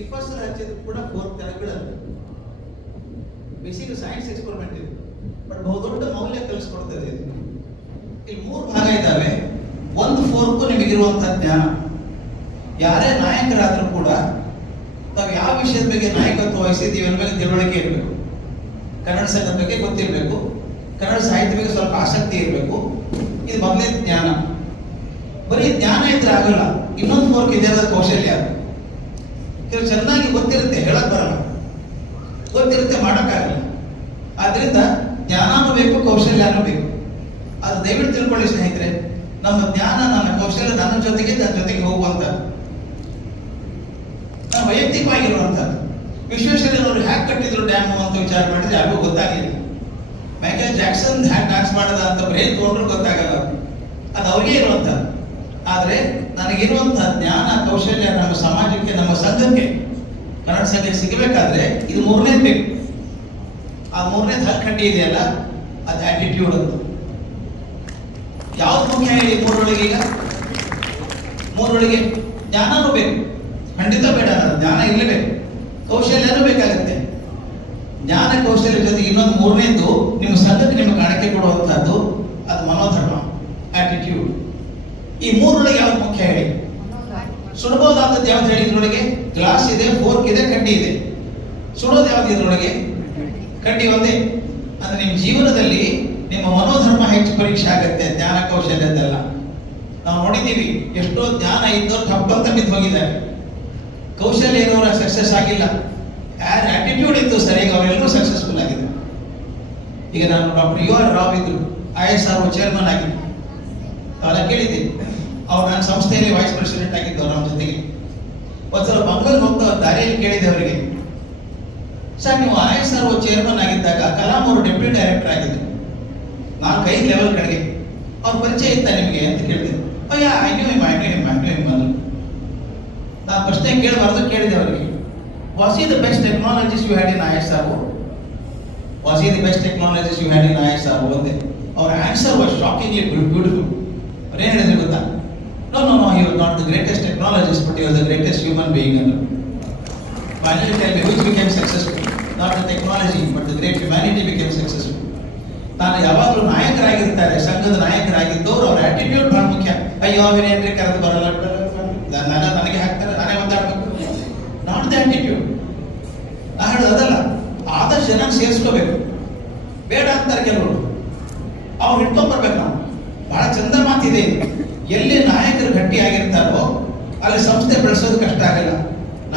ಇಪ್ಪತ್ತು ಸಲ ಹಚ್ಚಿದ್ರು ಕೂಡ 4 ಕೆಳಗೆ ಬೀಳಲ್ಲ. ಬೇಸಿಕ್ ಸೈನ್ಸ್ ಎಕ್ಸ್ಪೆರಿಮೆಂಟ್ ಇದೆ, ಬಟ್ ಬಹುದೊಡ್ಡ ಮೌಲ್ಯ ಕಲಿಸ್ಕೊಡ್ತದೆ ಇದು. ಇಲ್ಲಿ 3 ಭಾಗ ಇದ್ದಾವೆ. ಒಂದು 4ಕ್ಕೂ ನಿಮಗಿರುವಂತಹ ಜ್ಞಾನ. ಯಾರೇ ನಾಯಕರಾದ್ರೂ ಕೂಡ ನಾವು ಯಾವ ವಿಷಯದ ಬಗ್ಗೆ ನಾಯಕತ್ವ ವಹಿಸಿದ್ದೀವಿ ಅನ್ನೋ ಬಗ್ಗೆ ತಿಳುವಳಿಕೆ ಇರಬೇಕು. ಕನ್ನಡ ಸಂಘದ ಬಗ್ಗೆ ಗೊತ್ತಿರಬೇಕು, ಕನ್ನಡ ಸಾಹಿತ್ಯ ಬಗ್ಗೆ ಸ್ವಲ್ಪ ಆಸಕ್ತಿ ಇರಬೇಕು. ಇದು ಮೊದಲನೇ ಜ್ಞಾನ. ಬರೀ ಜ್ಞಾನ ಇದ್ರೆ ಆಗಲ್ಲ. ಇನ್ನೊಂದು 4 ಇದೆ, ಅದರ ಕೌಶಲ್ಯ. ಕೆಲವು ಚೆನ್ನಾಗಿ ಗೊತ್ತಿರುತ್ತೆ, ಹೇಳಕ್ ಬರಲ್ಲ, ಗೊತ್ತಿರುತ್ತೆ, ಮಾಡೋಕ್ಕಾಗಲ್ಲ. ಆದ್ರಿಂದ ಜ್ಞಾನನೂ ಬೇಕು, ಕೌಶಲ್ಯನೂ ಬೇಕು. ಅದು ದಯವಿಟ್ಟು ತಿಳ್ಕೊಳ್ಳಿ ಸ್ನೇಹಿತರೆ. ನಮ್ಮ ಜ್ಞಾನ, ನನ್ನ ಕೌಶಲ್ಯ ನನ್ನ ಜೊತೆಗೆ ಹೋಗುವಂತ, ನಾನು ವೈಯಕ್ತಿಕವಾಗಿರುವಂತದ್ದು. ವಿಶ್ವೇಶ್ವರಯ್ಯನವರು ಹ್ಯಾಕ್ ಕಟ್ಟಿದ್ರು ಡ್ಯಾಮ್ ಅಂತ ವಿಚಾರ ಮಾಡಿದ್ರೆ ಯಾರಿಗೂ ಗೊತ್ತಾಗಲಿಲ್ಲ. ಮೈಕಲ್ ಜಾಕ್ಸನ್ ಹ್ಯಾಕ್ ಡ್ಯಾನ್ಸ್ ಮಾಡದ ಅಂತ ಬ್ರೇನ್ ತಗೊಂಡ್ರು ಗೊತ್ತಾಗಲ್ಲ. ಅದು ಅವ್ರಿಗೆ ಇರುವಂತದ್ದು. ಆದ್ರೆ ನನಗಿರುವಂತಹ ಜ್ಞಾನ, ಕೌಶಲ್ಯ ನಮ್ಮ ಸಮಾಜಕ್ಕೆ, ನಮ್ಮ ಸಂಘಕ್ಕೆ, ಕನ್ನಡ ಸಂಘಕ್ಕೆ ಸಿಗಬೇಕಾದ್ರೆ ಇದು 3ನೇದು ಬೇಕು. ಆ 3ನೇದು ಹಲ್ಕಂಡಿ ಇದೆಯಲ್ಲ, ಅದು ಆಟಿಟ್ಯೂಡ್ ಅಂತ. ಯಾವ್ದು ಮುಖ್ಯ ಹೇಳಿ? 3ರೊಳಗೆ ಈಗ 3ರೊಳಗೆ ಜ್ಞಾನನೂ ಬೇಕು, ಖಂಡಿತ ಬೇಡ, ಜ್ಞಾನ ಇರಲೇಬೇಕು, ಕೌಶಲ್ಯನೂ ಬೇಕಾಗುತ್ತೆ. ಜ್ಞಾನ ಕೌಶಲ್ಯ ಜೊತೆಗೆ ಇನ್ನೊಂದು 3ನೇದು ನಿಮ್ಮ ಸಂಘಕ್ಕೆ ನಿಮ್ಮ ಕಾಣಿಕೆ ಕೊಡುವಂತಹದ್ದು, ಅದು ಮನೋಧರ್ಮ, ಆಟಿಟ್ಯೂಡ್. ಈ 3ರೊಳಗೆ ಯಾವ್ದು ಮುಖ್ಯ ಹೇಳಿ? ಸುಡಬಹುದಾದದ್ದು ಯಾವ್ದು ಹೇಳಿ? ಇದ್ರೊಳಗೆ ಗ್ಲಾಸ್ ಇದೆ, ಫೋರ್ಕ್ ಇದೆ, ಕಡ್ಡಿ ಇದೆ. ಸುಡೋದು ಯಾವ್ದು ಇದ್ರೊಳಗೆ? ಕಡ್ಡಿ ಒಂದೇ. ಅಂದ್ರೆ ನಿಮ್ಮ ಜೀವನದಲ್ಲಿ ನಿಮ್ಮ ಮನೋಧರ್ಮ ಹೆಚ್ಚು ಪರೀಕ್ಷೆ ಆಗುತ್ತೆ, ಜ್ಞಾನ ಕೌಶಲ್ಯದಲ್ಲ. ನಾವು ನೋಡಿದ್ದೀವಿ, ಎಷ್ಟೋ ಜ್ಞಾನ ಇದ್ದವ್ರು ತಪ್ಪಂತ ಬಿದ್ದು ಹೋಗಿದ್ದಾರೆ. ಕೌಶಲ್ಯ ಇರೋರ ಸಕ್ಸಸ್ ಆಗಿಲ್ಲ. ಯಾರ ಆಟಿಟ್ಯೂಡ್ ಇತ್ತು ಸರಿಯಾಗಿ ಅವರೆಲ್ಲರೂ ಸಕ್ಸಸ್ಫುಲ್ ಆಗಿದ್ದಾರೆ. ಈಗ ನಾನು ಡಾಕ್ಟರ್ ಯು ಆರ್ ರಾವ್ ಇದ್ರು, ISRO ಚೇರ್ಮನ್ ಆಗಿದ್ರು, ಅವೆಲ್ಲ ಕೇಳಿದ್ದೀನಿ. ಅವ್ರು ನನ್ನ ಸಂಸ್ಥೆಯಲ್ಲಿ ವೈಸ್ ಪ್ರೆಸಿಡೆಂಟ್ ಆಗಿದ್ದವ್ರು ನಮ್ಮ ಜೊತೆಗೆ. ಒಂದ್ಸಲ ಮಂಗಳೂರು ಹೋಗ್ತಾ ದಾರಿಯಲ್ಲಿ ಕೇಳಿದೆ ಅವರಿಗೆ, ಸರ್ ನೀವು ISRO ಚೇರ್ಮನ್ ಆಗಿದ್ದಾಗ ಕಲಾಂ ಅವರು ಡೆಪ್ಯೂಟಿ ಡೈರೆಕ್ಟರ್ ಆಗಿದ್ರು, 4-5 ಲೆವೆಲ್ ಕಡೆಗೆ, ಅವ್ರ ಪರಿಚಯ ಇತ್ತ ನಿಮಗೆ ಅಂತ ಕೇಳಿದೆ. ಅಯ್ಯ ಐ ನ್ಯೂ ಬಂದ್ರು. ನಾನು ಪ್ರಶ್ನೆ ಕೇಳಬಾರ್ದು, ಕೇಳಿದೆ ಅವರಿಗೆ, was it the best technologies you had in ISRO? Was it the best technologies you had in ISRO ಅಂದೆ. ಅವರ ಆನ್ಸರ್ ವಾಸ್ ಶಾಕಿಂಗ್ಲಿ ಬ್ಯೂಟಿಫುಲ್. ಅವ್ರೇನು ಹೇಳಿದ್ರೆ ಗೊತ್ತಾ? No you are not the greatest technologist, but you are the greatest human being ಅಂದ್ರು. Finally tell me which became successful? Not the technology, but the great humanity became successful. ನಾನು ಯಾವಾಗಲೂ ನಾಯಕರಾಗಿರ್ತಾರೆ, ಸಂಘದ ನಾಯಕರಾಗಿದ್ದವರು ಅವರ attitude ಬಹಳ ಮುಖ್ಯ. ಅಯ್ಯೋ ಅವರೇನ್ರಿ ಕರೆದು ಬರಲ್ಲ, ನನಗೆ ಹಾಕ್ತಾರೆ, ನಾನೇ ಮಾತಾಡ್ಬೇಕು. Not the attitude. ನಾ ಹೇಳೋದು ಅದಲ್ಲ. ಆದಷ್ಟು ಜನ ಸೇರಿಸ್ಕೋಬೇಕು. ಬೇಡ ಅಂತಾರೆ ಕೆಲವರು, ಅವ್ರು ಹಿಡ್ಕೊಂಡ್ಬರ್ಬೇಕು. ನಾವು ಬಹಳ ಚಂದ ಮಾತಿದೆ. ಎಲ್ಲಿ ನಾಯಕರು ಗಟ್ಟಿಯಾಗಿರ್ತಾರೋ ಅಲ್ಲಿ ಸಂಸ್ಥೆ ಬೆಳೆಸೋದು ಕಷ್ಟ ಆಗಲ್ಲ.